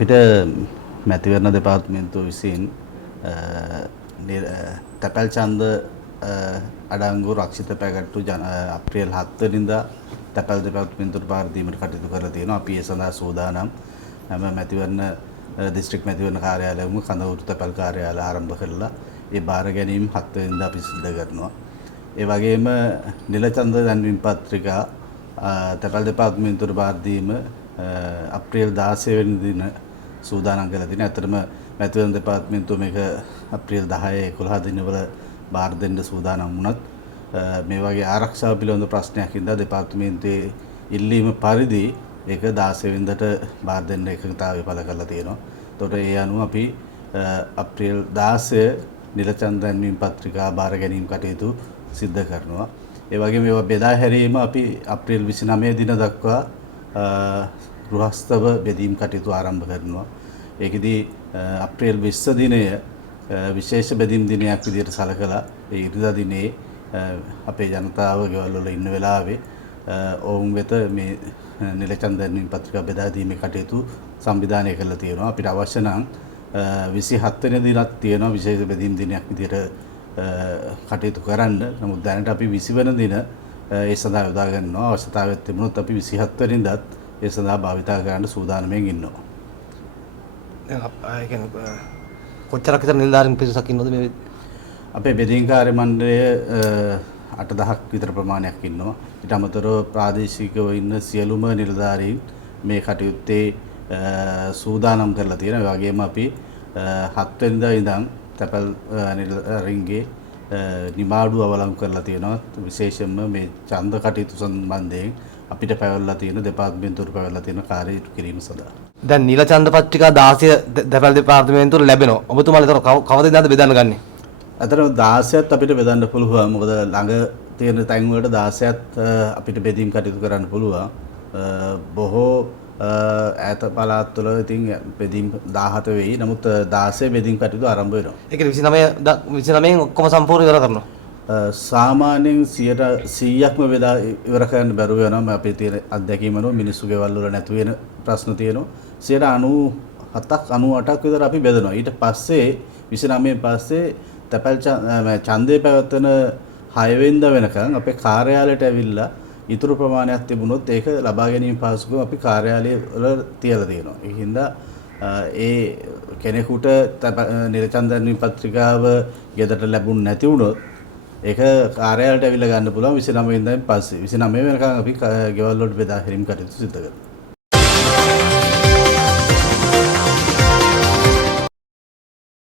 අපිට මැතිවරණ දෙපාර්තමේන්තුව විසින් තැපැල් ඡන්ද අඩංගු රක්ෂිත පැකට්ටු අප්‍රේල් 7 වෙනිදා තැපැල් දෙපාර්තමේන්තුවට බාර දීමට කටයුතු කරලා තියෙනවා. අපි ඒ සඳහා සූදානම්. හැම මැතිවරණ දිස්ත්‍රික් මැතිවරණ කාර්යාලයම කඳවුරු තැපැල් කාර්යාලය ආරම්භ කරලා ඒ බාර ගැනීම 7 වෙනිදා අපි සිදු කරනවා. ඒ වගේම නිල ඡන්ද දැන්වීම පත්‍රිකා තැපැල් දෙපාර්තමේන්තුවට බාර දීම අප්‍රේල් 16 වෙනි දින සූදානම් කරලා තියෙනවා. ඇත්තටම මැතිවරණ දෙපාර්තමේන්තුව මේක අප්‍රේල් 10 11 දිනවල බාර දෙන්න සූදානම් වුණත් මේ වගේ ආරක්ෂාව පිළිබඳ ප්‍රශ්නයක් ඉඳලා දෙපාර්තමේන්තුවේ ඉල්ලීම පරිදි ඒක 16 වෙනිදාට බාර දෙන්න එකඟතාවය පළ කරලා තියෙනවා. එතකොට ඒ අනුව අපි අප්‍රේල් 16 නිල ඡන්ද දැන්වීම පත්‍රිකා බාර ගැනීම කටයුතු සිද්ධ කරනවා. ඒ වගේම ඒවා බෙදා හැරීම අපි අප්‍රේල් 29 දින දක්වා ගෘහස්ථව බෙදීම් කටයුතු ආරම්භ කරනවා. ඒකෙදී අප්‍රේල් 20 දිනය විශේෂ බෙදීම් දිනයක් විදිහට සලකලා ඒ ඉරිදා දිනේ අපේ ජනතාව ගෙවල් වල ඉන්න වෙලාවේ ඔවුන් වෙත මේ නිල ඡන්ද දැන්වීම පත්‍රිකා බෙදා දීමේ කටයුතු සංවිධානය කරලා තියෙනවා. අපිට අවශ්‍ය නම් 27 වෙනි දිනක් තියෙනවා විශේෂ බෙදීම් දිනයක් විදිහට කටයුතු කරන්න. නමුත් දැනට අපි 20 වෙනි දින ඒ සඳහා යොදා ගන්නවා. අවශ්‍යතාවයක් තිබුණොත් අපි 27 වෙනිදාත් ඒ සඳහා භාවිතා කරන්න සූදානම්ෙන් ඉන්නවා. දැන් කොච්චරක් විතර නිලධාරීන් පිරිසක් ඉන්නවද මේ අපේ බෙදීම් කාර්ය මණ්ඩලය 8000ක් විතර ප්‍රමාණයක් ඉන්නවා. ඊට අමතරව ප්‍රාදේශිකව ඉන්න සියලුම නිලධාරීන් මේ කටයුත්තේ සූදානම් කරලා තියෙනවා. ඒ වගේම අපි 7 වෙනිදා ඉඳන් තැපැල් නිලධාරීන්ගේ නිමාඩු අවලංගු කරලා තියෙනවා. විශේෂයෙන්ම මේ ඡන්ද කටයුතු සම්බන්ධයෙන් අපිට පැවරලා තියෙන දෙපාර්තමේන්තුවට පැවරලා තියෙන කාර්ය ඉටු කිරීම සඳහා. දැන් නිල ඡන්ද පත්‍රිකා 16 තැපැල් දෙපාර්තමේන්තුවට ලැබෙනවා. ඔබතුමාලා ඒතර කවද ඉඳන්ද බෙදන්න ගන්නේ? අතන 16ත් අපිට බෙදන්න පුළුවන්. මොකද ළඟ තියෙන තැන් වලට 16ත් අපිට බෙදීම් කටයුතු කරන්න පුළුවන්. බොහෝ ඈත පළාත් වල ඉතින් බෙදීම් 17 වෙයි. නමුත් 16 බෙදීම් කටයුතු ආරම්භ වෙනවා. ඒ කියන්නේ 29න් ඔක්කොම සම්පූර්ණ ඉවර කරනවා. සාමාන්‍යයෙන් 100%ක්ම බෙදා ඉවර කරන්න බැරුව වෙනවා. අපේ තියෙන අත්දැකීම අනුව මිනිස්සු ගෙවල් වල නැතු වෙන ප්‍රශ්න තියෙනවා. 97ක් 98ක් විතර අපි බෙදනවා. ඊට පස්සේ 29න් පස්සේ තැපැල් ඡන්දේ පැවැත්වෙන 6 වෙනිදා වෙනකන් අපේ කාර්යාලයට ඇවිල්ලා ඉතුරු ප්‍රමාණයක් තිබුණොත් ඒක ලබා ගැනීම පහසුකම අපි කාර්යාලය වල තියලා තියෙනවා. ඒ හින්දා ඒ කෙනෙකුට නිල ඡන්ද දැන්වීම පත්‍රිකාව ගෙදරට ලැබුණ නැති වුණොත් ඒක කාර්යාලයට ඇවිල්ලා ගන්න පුළුවන් 29 වෙනිදාන් පස්සේ. 29 වෙනකන් අපි ගෙවල් වලට බෙදා හැරීම කටයුතු සිදු කරනවා.